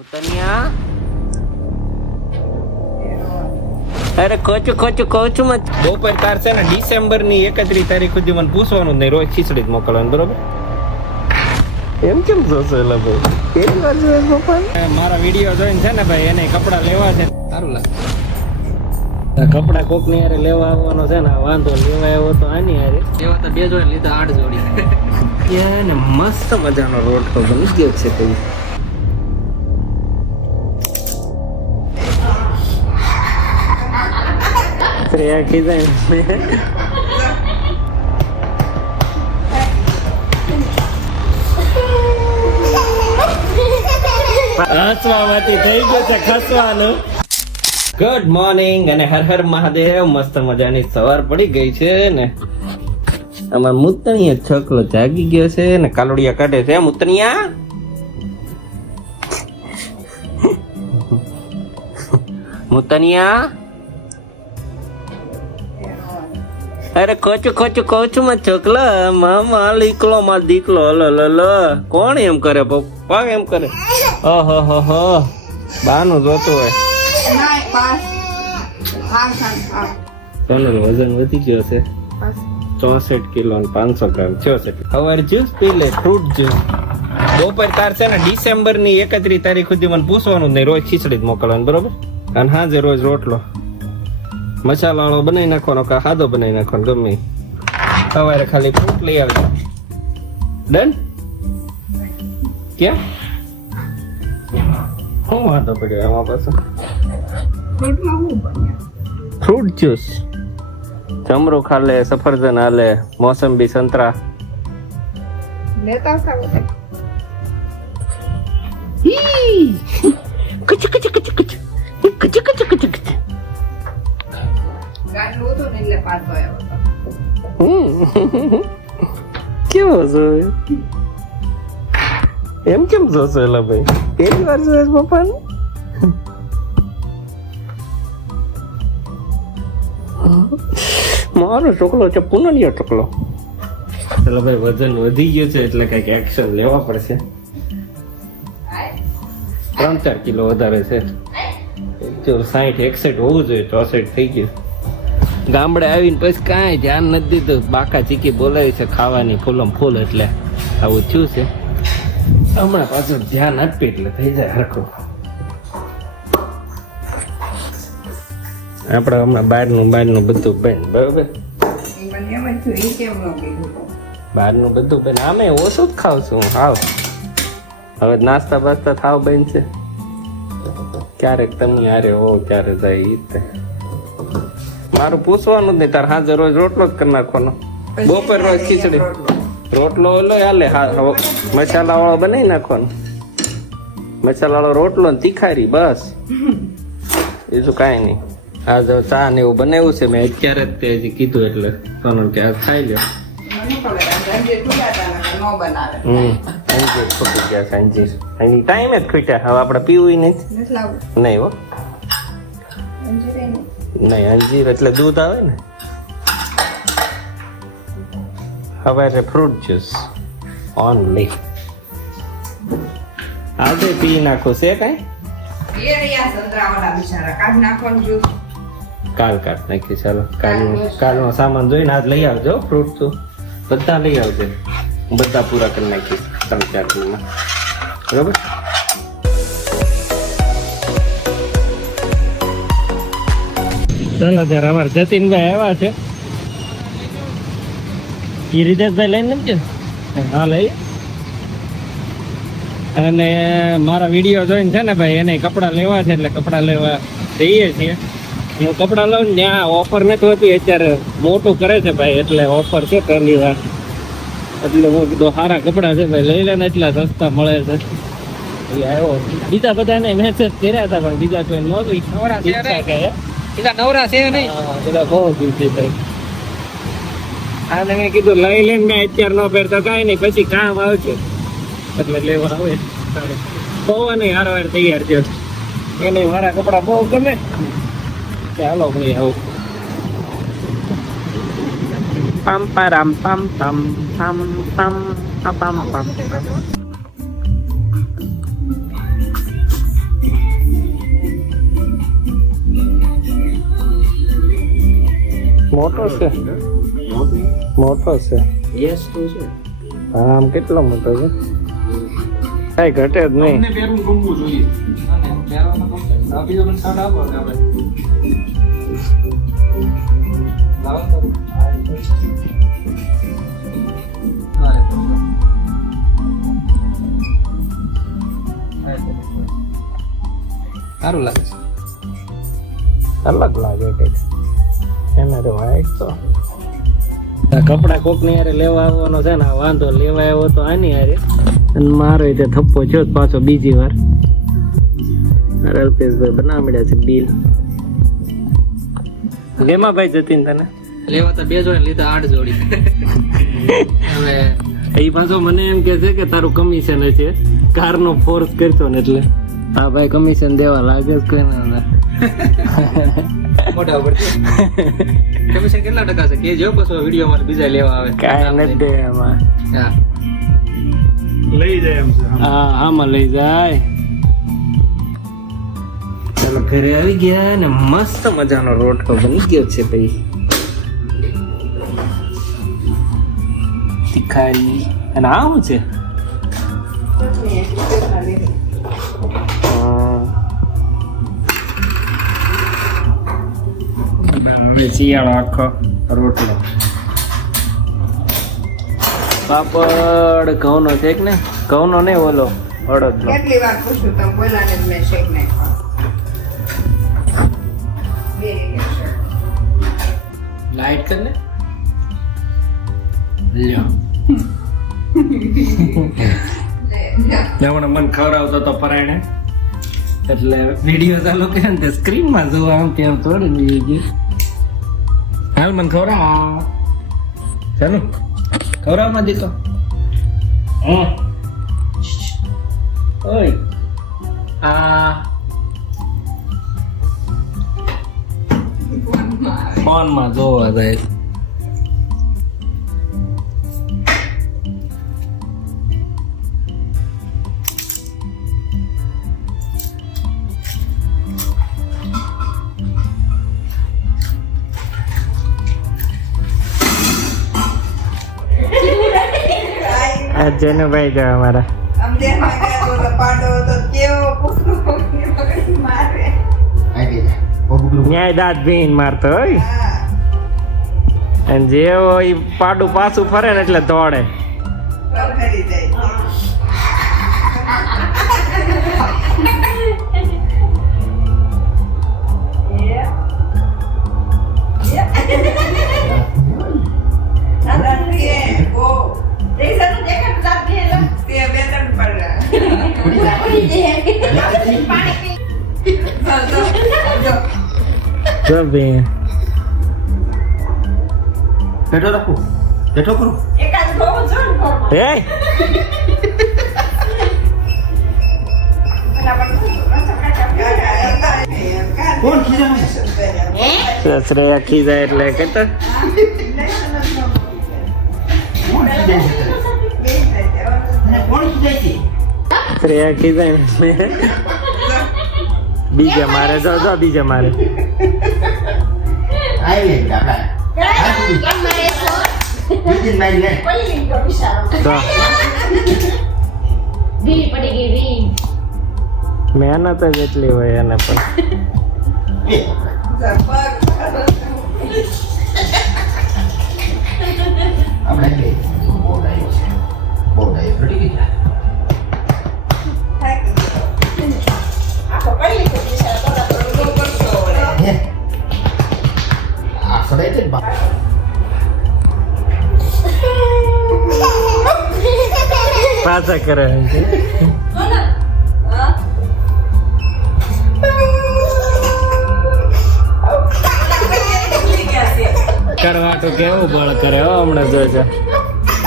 મુતનિયા અરે કોચું મત. બપોર કાર છે ને ડિસેમ્બર ની 31 તારીખ સુધી મને પૂછવાનું જ નહીં, રોજ ખીચડી જ મોકલવાનું, બરોબર? એમ કેમ જોશો એટલે ભાઈ? કેટલી વાર જોયે પપ્પા? મારા વિડીયો જોઈને છે ને ભાઈ એને કપડા લેવા છે. સારું લાગે કપડા કોક ની યારે લેવા આવવાનો છે ને, વાંધો લેવા આવ્યો તો આની યારે લેવા તો 2 જોડી લીધા, 8 જોડી. ત્યાં ને મસ્ત મજાનો રોટલો બની ગયો છે કોઈ. હસવામાંથી થઈ ગયો છે ખસવાનું. ગુડ મોર્નિંગ અને હર હર મહાદેવ. મસ્ત મજાની સવાર પડી ગઈ છે ને અમાર મુતણિયા છોકલો જાગી ગયો છે ને કાલોડિયા કાઢે છે. મુતણિયા મુતણિયા અરે કોચું માં છોકલા મામા લીકલો માં દીકલો. લ કોણ એમ કરે? પપ્પા એમ કરે? ઓહો બાનું જોતું હોય. સોનું વજન વધી ગયો છે 64 કિલો અને 500 ગ્રામ. 64. સવારે જ્યુસ પી લે, ફ્રૂટ જ્યુસ. બપોર કાર છે ને ડિસેમ્બર ની 31 તારીખ સુધી મને પૂછવાનું જ નહીં, રોજ ખીચડી જ મોકલવાનું, બરોબર? અને હાજે રોજ રોટલો મસાલા વાળો બનાવી નાખવાનો કે સાદો બનાવી નાખવાનો, ગમે. સવારે ખાલી ફ્રૂટ લઈ આવજો. ડન? કેમ શું વાંધો પડ્યો એમાં પાછું? ફ્રૂટ જ્યુસ જમરૂ ખાલે, સફરજન હાલે, મોસંબી, સંતરા લેતા કેવો છો? એમ કેમ જોશો એલા ભાઈ? પહેલી વાર જોયે પપ્પા ને? મારો છોકલો છે પૂનનિયો છોકલો. ચલો ભાઈ વજન વધી ગયું છે એટલે કઈક એક્શન લેવા પડશે. 3-4 કિલો વધારે છે. 60-61 હોવું જોઈએ, 64 થઈ ગયું. ગામડે આવીને પછી કાંઈ ધ્યાન નથી દીધું. બાકા ચીકી બોલાવી છે ખાવાની ફૂલમ ફૂલ, એટલે આવું થયું છે. હમણાં પાછું ધ્યાન આપી એટલે થઈ જાય હરખું. આપણે હમણાં બહારનું બધું બેન, બરોબર? બહારનું બધું બેન આમે ઓછું જ ખાવ છું હાવ. હવે નાસ્તા બાસ્તા થાવ બેન છે. ક્યારેક તમે હારે હો ત્યારે જાય ઈ તે. મારું પૂછવાનું જ નહીં, તાર હાજર રોજ રોટલો જ કરી નાખવાનો. બપોર રોજ ખીચડી, રોટલો ઓલો હાલે. મસાલા વાળો બનાવી નાખવાનો, મસાલા વાળો રોટલો ને તીખારી, બસ. બીજું કાંઈ નહીં. આ જો ચા ને એવું બનાવ્યું છે મેં અત્યારે જ તે હજી કીધું એટલે સોનલ કે આ ખાઈ લ્યો. ખૂટી ગયા છે અંજીર. એની ટાઈમે જ ખૂટ્યા. હવે આપણે પીવું નહીં હો. નહીં અંજીર એટલે દૂધ આવે ને. હવે ફ્રૂટ જ્યુસ ઓનલી. આજે પી નાખો છે કઈ? કાલ કાઢ નાખી. ચાલો કાલનો સામાન જોઈને આજ લઈ આવજો. ફ્રૂટ તો બધા લઈ આવજો, બધા પૂરા કરી નાખીશ 3-4 દિનમાં, બરોબર? ચાલો ત્યારે અમારે જતીનભાઈ આવ્યા છે. એ રીતેશભાઈ લઈને નથી? હા લઈ. અને મારા વિડીયો જોઈને છે ને ભાઈ એને કપડા લેવા છે એટલે કપડા લેવા જઈએ છીએ. હું કપડા લઉં ને ત્યાં ઓફર નથી હોતી, અત્યારે મોટું કરે છે ભાઈ એટલે ઓફર છે પહેલી વાર. એટલે હું કીધું સારા કપડા છે ભાઈ લઈ લે ને, એટલા સસ્તા મળે છે. એ આવ્યો. બીજા બધાને મેસેજ કર્યા હતા પણ બીજા કોઈ નહોતું. નવરા છે નહીં, બધા બહુ દિવસે ભાઈ. આને મેં કીધું લઈ લઈને મેં અત્યારે ન પહેરતો કાંઈ નહીં, પછી કામ આવશે એટલે લેવા આવે. પવન હારો વાર તૈયાર થયો. એને મારા કપડા બહુ ગમે. ચાલો ભાઈ આવું. પમ પરમ પમ પમ પમ પમ પમ પમ. મોટો છે મોટો છે યસ તો છે હા આમ કેટલો મોટો છે કઈ ઘટે જ નહીં તમને પહેરવું ગમવું જોઈએ અને પહેરવામાં ગમશે આ બીજો પણ શર્ટ આપો ને આપણે લાવો તો સારું લાગે છે અલગ લાગે કઈક એને તો વાઈટ તો કપડા કોક ની યારે લેવા આવવાનો છે ને આ વાંધો લેવા આવ્યો તો આની યારે અને મારો રીતે થપ્પો થયો જ પાછો બીજી વાર અલ્પેશભાઈ બનાવડ્યા છે બિલ કેમાં ભાઈ જતીન તને લેવા તો 2 જોડી લીધા 8 જોડી હવે એ પાછો મને એમ કે છે કે તારું કમિશન છે કાર નો ફોર્સ કરતો ને એટલે હા ભાઈ કમિશન દેવા લાગે જ કોઈ ના મોટા ઉપર કમિશન કેટલા ટકા છે કે જો પછી વિડિયો માં બીજા લેવા આવે કાઈ નથી દે એમાં હા લઈ જાય એમ છે હા આમાં લઈ જાય ચાલો ઘરે આવી ગયા ને મસ્ત મજાનો રોટલો બની ગયો છે ભાઈ તીખારી અને આવું છે શિયાળો આખો રોટલો પાપડ ઘઉંનો છે કે ને ઘઉંનો નહીં ઓલો અડદનો કેટલી વાર પૂછું તમે બોલા ને મેં શેક નાખ્યો લાઈટ કર ને લ્યો હમણાં મન ખવડાવતો તો પરાયણે એટલે વિડીયો ચાલુ કે ને સ્ક્રીનમાં જોવા આમ તેમ થોડી નહીં ગયું હાલ મને ખવડાવ ચાલો ખવડાવ માં દીકો ઓય આ ફોનમાં જોવા જાય જનુભાઈ જો અમારા અમને માર્યા તો પાડો તો કેવો કૂતરો મારે ન્યાય દાંત ભીન મારતો હોય હા અને જેવો ઈ પાડું પાછું ફરે ને એટલે દોડે કરી જાય બેઠો રાખો બેઠો કરો કોણ ખીજાય શ્રેયા ખીજાય એટલે કેતો કોણ ખીજાય છે શ્રેયા ખીજાય બીજા મારે જો જો બીજા મારે આવી આપડા બીજી મારી લે તો વી પડી ગઈ વી મહેનત જ એટલી હોય એને પણ આપણે બોડાઈ પડી ગઈ પાછા કરે કરવાટું કેવું બળ કરે હો હમણાં જોજો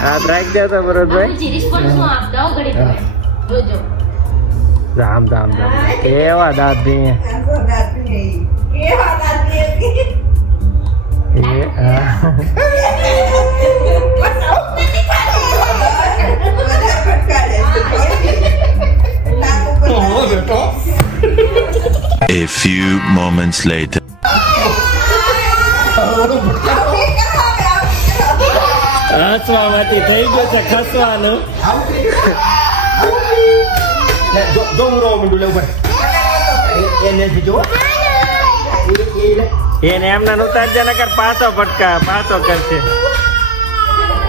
હાથ રાખી દે તો ભરતભાઈ પછી રિસ્પોન્સ નો આપતા હો ઘડી તમે જોજો ધામ ધામ ધામ કેવા દાંત ભીએ A few moments later. હસવામાંથી થઈ ગયું છે ખસવાનું. જો હું રોવા માંડું લે ઉપર એને જો એને એમના ઉતારજે નકર પાછો પાછો કરશે.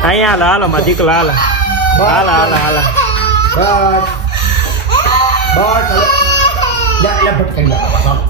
અહીંયા હાલો માં દીકલો હાલો હાલો. બસ બસ લે ભટકાઈ લે બસ